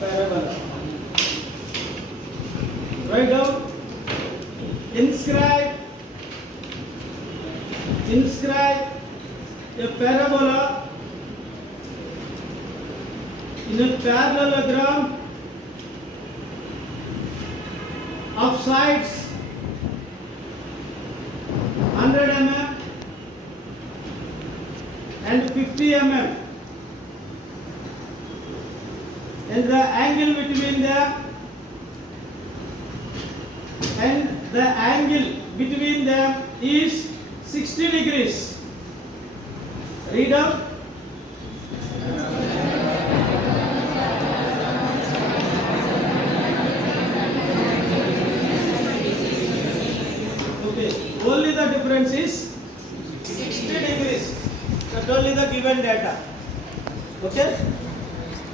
parabola. Write down. Inscribe a parabola in a parallelogram of sides 100 mm and 50 mm, and the angle between them is 60 degrees. Read out. Okay, only the difference is 60 degrees. That's only the given data. Okay,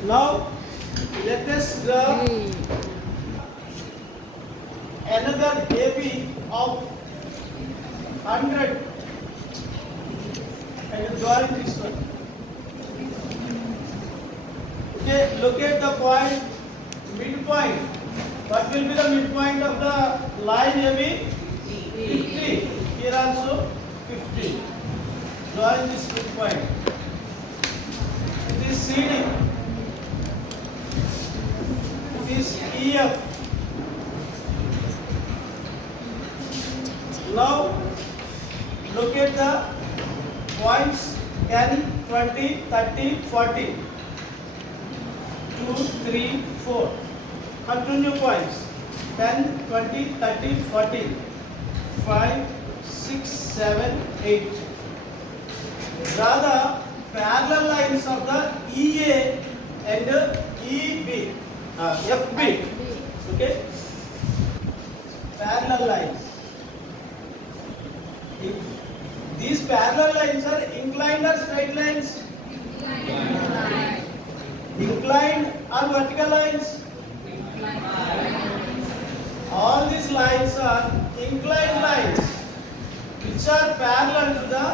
now let us draw another AB of 100 and drawing this one. Okay, locate the point midpoint. What will be the midpoint of the line AB? 50. Here also 50. Drawing this midpoint. It is CD. It is EF. Now locate the points 10, 20, 30, 40. 2, 3, 4. Continue points 10, 20, 30, 40. 5, 6, 7, 8. Draw the parallel lines of the EA and EB, FB. Okay? Parallel lines. These parallel lines are inclined or straight lines? Inclined or vertical lines? All these lines are inclined lines which are parallel to the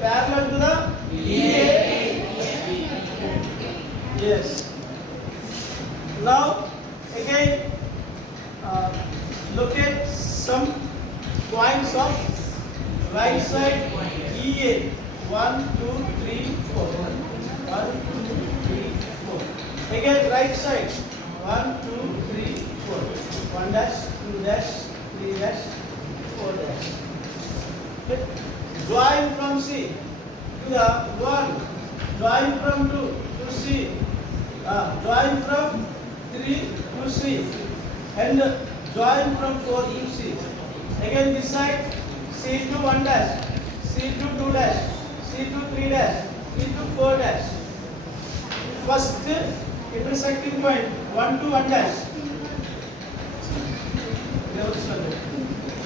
parallel to the EA. Yes. Now again locate some points of right side EA. 1, 2, 3, 4. 1, 2, 3, 4. Again right side 1, 2, 3, 4. 1 dash, 2 dash, 3 dash, 4 dash. Okay. Join from C to the 1. Join from 2 to C. Join from 3 to C. And join from 4 to C. Again this side C to 1 dash, C to 2 dash, C to 3 dash, C to 4 dash. First intersecting point 1 to 1 dash.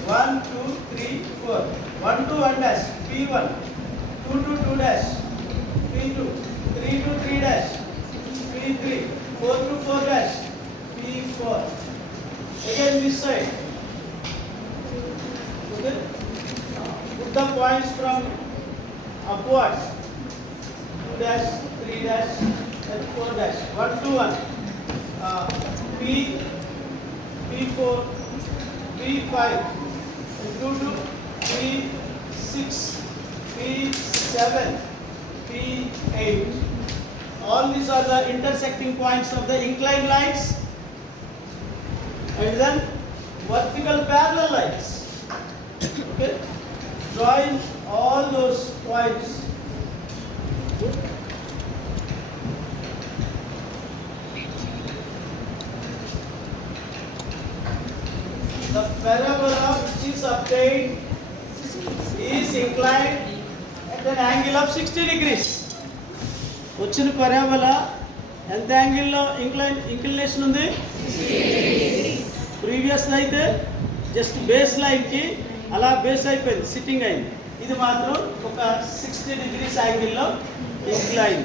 1, 2, 3, 4. 1 to 1 dash, P1. 2 to 2 dash, P2. 3 to 3 dash, P3. 4 to 4 dash, P4. Again this side. Okay. Put the points from upwards. 2 dash, 3 dash, and 4 dash. 1 to 1. P, P4, P5, 2 to P6, P7, P8. All these are the intersecting points of the inclined lines and then vertical parallel lines. Okay, join all those points. The parabola which is obtained is inclined at an angle of 60 degrees. వచ్చిన parabola ఎంత angle లో inclination ఉంది? Previous అయితే just base line కి అలా base అయిపోయింది, sitting అయింది. ఇది మాత్రం ఒక 60 degrees యాంగిల్ లో ఇంక్లైన్.